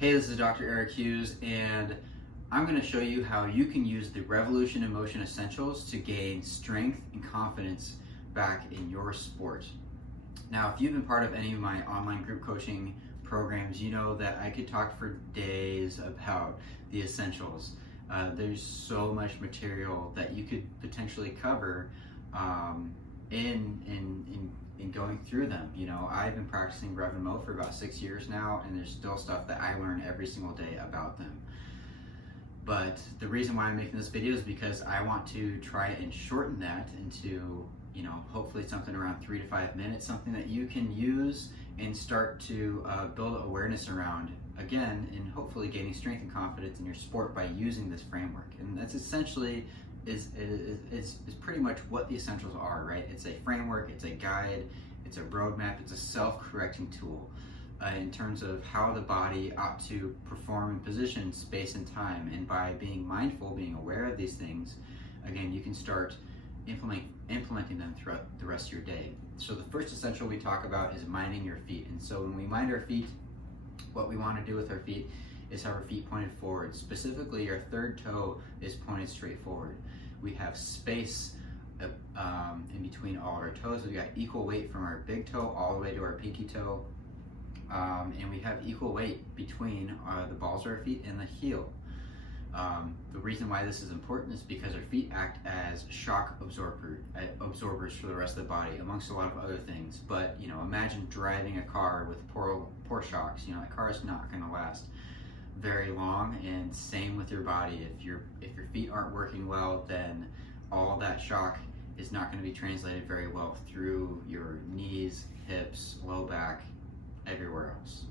Hey, this is Dr. Eric Hughes, and I'm going to show you how you can use the RevInMo Essentials to gain strength and confidence back in your sport. Now, if you've been part of any of my online group coaching programs, you know that I could talk for days about the essentials. There's so much material that you could potentially cover in going through them. You know, I've been practicing RevInMo for about 6 years now, and there's still stuff that I learn every single day about them. But the reason why I'm making this video is because I want to try and shorten that into, you know, hopefully something around 3 to 5 minutes, something that you can use and start to build awareness around, again, and hopefully gaining strength and confidence in your sport by using this framework. And that's essentially is pretty much what the essentials are, right? It's a framework, it's a guide, it's a roadmap, it's a self-correcting tool in terms of how the body ought to perform in position, space, and time. And by being mindful, being aware of these things, again, you can start implementing them throughout the rest of your day. So the first essential we talk about is minding your feet. And so when we mind our feet, what we want to do with our feet is have our feet pointed forward. Specifically, our third toe is pointed straight forward. We have space in between all of our toes. We've got equal weight from our big toe all the way to our pinky toe. And we have equal weight between the balls of our feet and the heel. The reason why this is important is because our feet act as shock absorbers for the rest of the body, amongst a lot of other things. But, you know, imagine driving a car with poor shocks. You know, a car is not going to last very long, and same with your body. If your feet aren't working well, then all that shock is not going to be translated very well through your knees, hips, low back, everywhere else.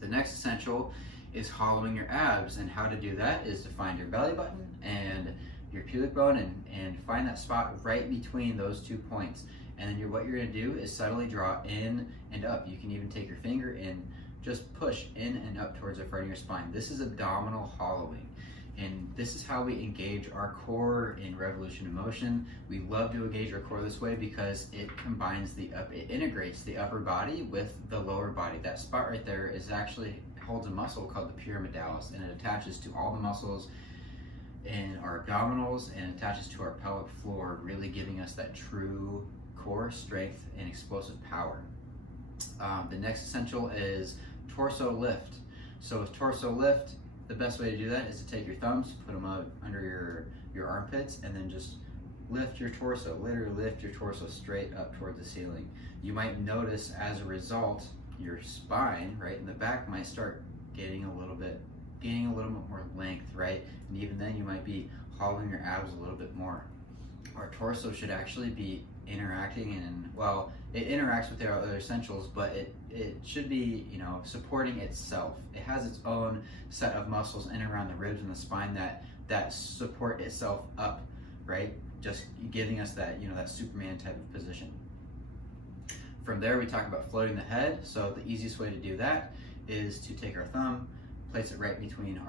The next essential is hollowing your abs, and how to do that is to find your belly button and your pubic bone and find that spot right between those 2 points. And then what you're going to do is subtly draw in and up. You can even take your finger and just push in and up towards the front of your spine. This is abdominal hollowing. And this is how we engage our core in Revolution in Motion. We love to engage our core this way because it combines it integrates the upper body with the lower body. That spot right there holds a muscle called the pyramidalis, and it attaches to all the muscles in our abdominals and attaches to our pelvic floor, really giving us that true core strength and explosive power. The next essential is torso lift. So with torso lift, the best way to do that is to take your thumbs, put them up under your armpits, and then just lift your torso, literally lift your torso straight up towards the ceiling. You might notice as a result, your spine, right, in the back might start gaining a little bit more length, right? And even then you might be hollowing your abs a little bit more. Our torso should actually be interacting it interacts with the other essentials, but it should be, you know, supporting itself. It has its own set of muscles in and around the ribs and the spine that support itself up, right? Just giving us that, you know, that Superman type of position. From there, we talk about floating the head. So the easiest way to do that is to take our thumb, place it right between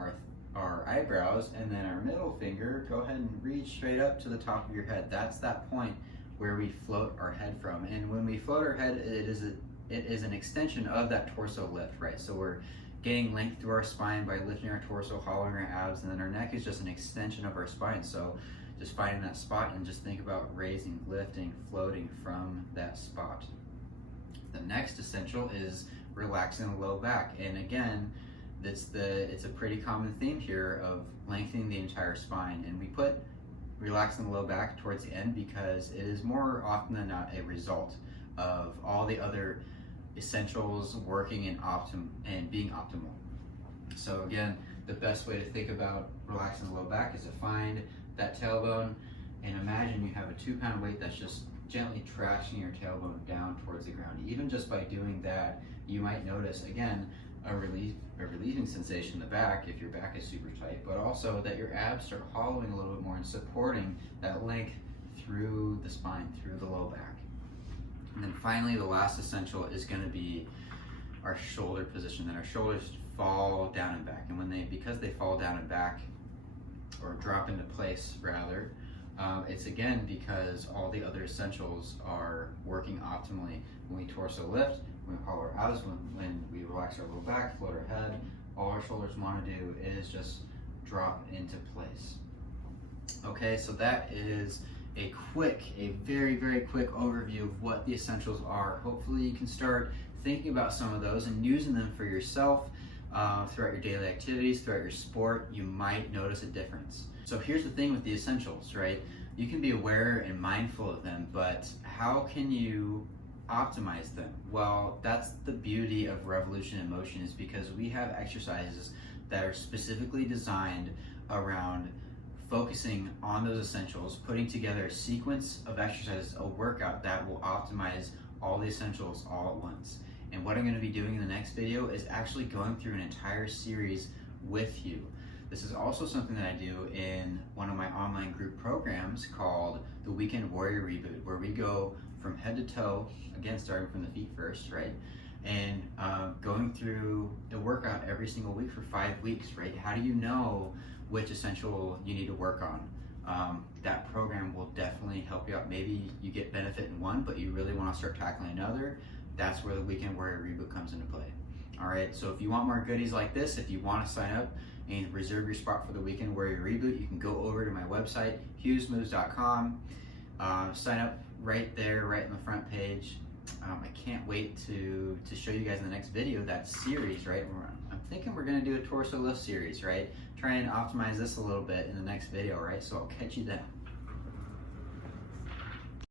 our eyebrows, and then our middle finger, go ahead and reach straight up to the top of your head. That's that point where we float our head from. And when we float our head, it is an extension of that torso lift, right? So we're gaining length through our spine by lifting our torso, hollowing our abs, and then our neck is just an extension of our spine. So just finding that spot and just think about raising, lifting, floating from that spot. The next essential is relaxing the low back. And again, it's a pretty common theme here of lengthening the entire spine. And we put relaxing the low back towards the end because it is more often than not a result of all the other essentials working and being optimal. So again, the best way to think about relaxing the low back is to find that tailbone and imagine you have a 2-pound weight that's just gently trashing your tailbone down towards the ground. Even just by doing that, you might notice, again, a relieving sensation in the back if your back is super tight, but also that your abs start hollowing a little bit more and supporting that length through the spine, through the low back. And then finally, the last essential is going to be our shoulder position, that our shoulders fall down and back. And because they fall down and back, or drop into place rather, it's again because all the other essentials are working optimally. When we torso lift, when we hollow our abs, when we relax our low back, float our head, all our shoulders want to do is just drop into place. Okay, so that is a very, very quick overview of what the essentials are. Hopefully you can start thinking about some of those and using them for yourself throughout your daily activities, throughout your sport. You might notice a difference. So here's the thing with the essentials, right? You can be aware and mindful of them, but how can you optimize them? Well, that's the beauty of Revolution in Motion, is because we have exercises that are specifically designed around focusing on those essentials, putting together a sequence of exercises, a workout that will optimize all the essentials all at once. And what I'm going to be doing in the next video is actually going through an entire series with you. This is also something that I do in one of my online group programs called the Weekend Warrior Reboot, where we go from head to toe, again starting from the feet first, right? And going through a workout every single week for 5 weeks, right? How do you know which essential you need to work on? That program will definitely help you out. Maybe you get benefit in one, but you really want to start tackling another. That's where the Weekend Warrior Reboot comes into play. All right, so if you want more goodies like this, if you want to sign up and reserve your spot for the Weekend Warrior Reboot, you can go over to my website, hughesmoves.com. Sign up right there, right on the front page. I can't wait to show you guys in the next video that series, right? I'm thinking we're gonna do a torso lift series, right? Try and optimize this a little bit in the next video, right? So I'll catch you then.